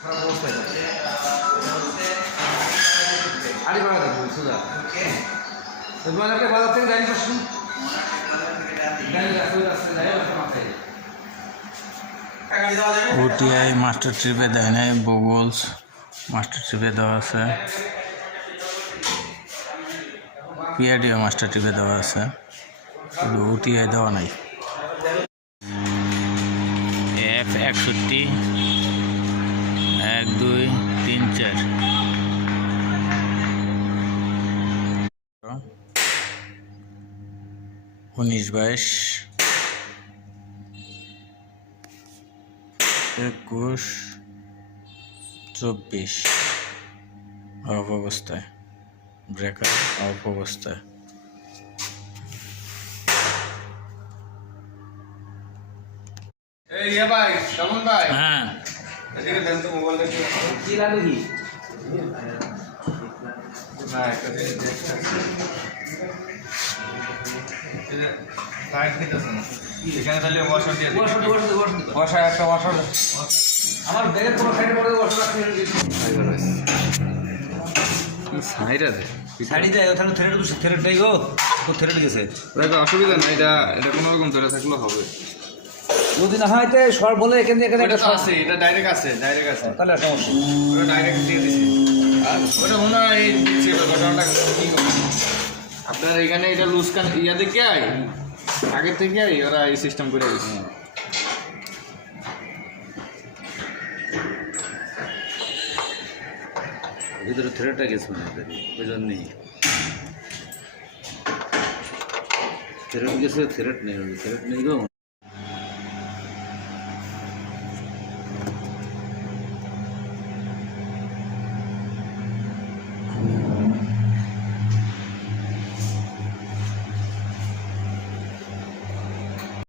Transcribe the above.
খারাপ অবস্থায় আলিবাগ দেখবো সোজা তোমার একটা বাজার থেকে গাড়ি করছুন ওটিআই মাস্টার ট্রিপে দেয় নাই, ভূগোলস মাস্টার ট্রিপে দেওয়া আছে, পিআরডিও মাস্টার ট্রিপে দেওয়া আছে, শুধু ওটিআই দেওয়া নাই। F61 1 2 3 4 19 22 21 24 অফ অবস্থায়, ব্রেকার অফ অবস্থায়। এই ভাই কেমন ভাই? হ্যাঁ, এদিকে দেন তো মোবাইলটা কি লাগবে কি না একটা লাইট নিতেছেন এখানে তাহলে ওয়াশার দিয়ে বসা একটা ওয়াশার আমার ব্যাগের কোনো সাইডে পড়ে ওয়াশার রাখতে সাইড আছে শাড়ি দেয় ওখানে থ্রেড থ্রেডটাই গো ও থ্রেড গেছে। দেখো অসুবিধা নাই, এটা কোনো রকম ধরে থাকলেও হবে। যদি না হয় তো সর বলে এখানে এখানে এটা তো আছে, এটা ডাইরেক্ট আছে তাহলে সমস্যা ওটা ডাইরেক্ট দিয়ে দিছি। আর ওটা মনে হয় এই দিচ্ছে ঘটনাটা কি করে আপনার এখানে এটা লুজ কান ইয়া দেখে আগের থেকে ওরা এই সিস্টেম করে দিচ্ছে। ভিতরে থ্রেডটা গেছে ওই জন্যই থ্রেড গেছে, থ্রেড নেই গো।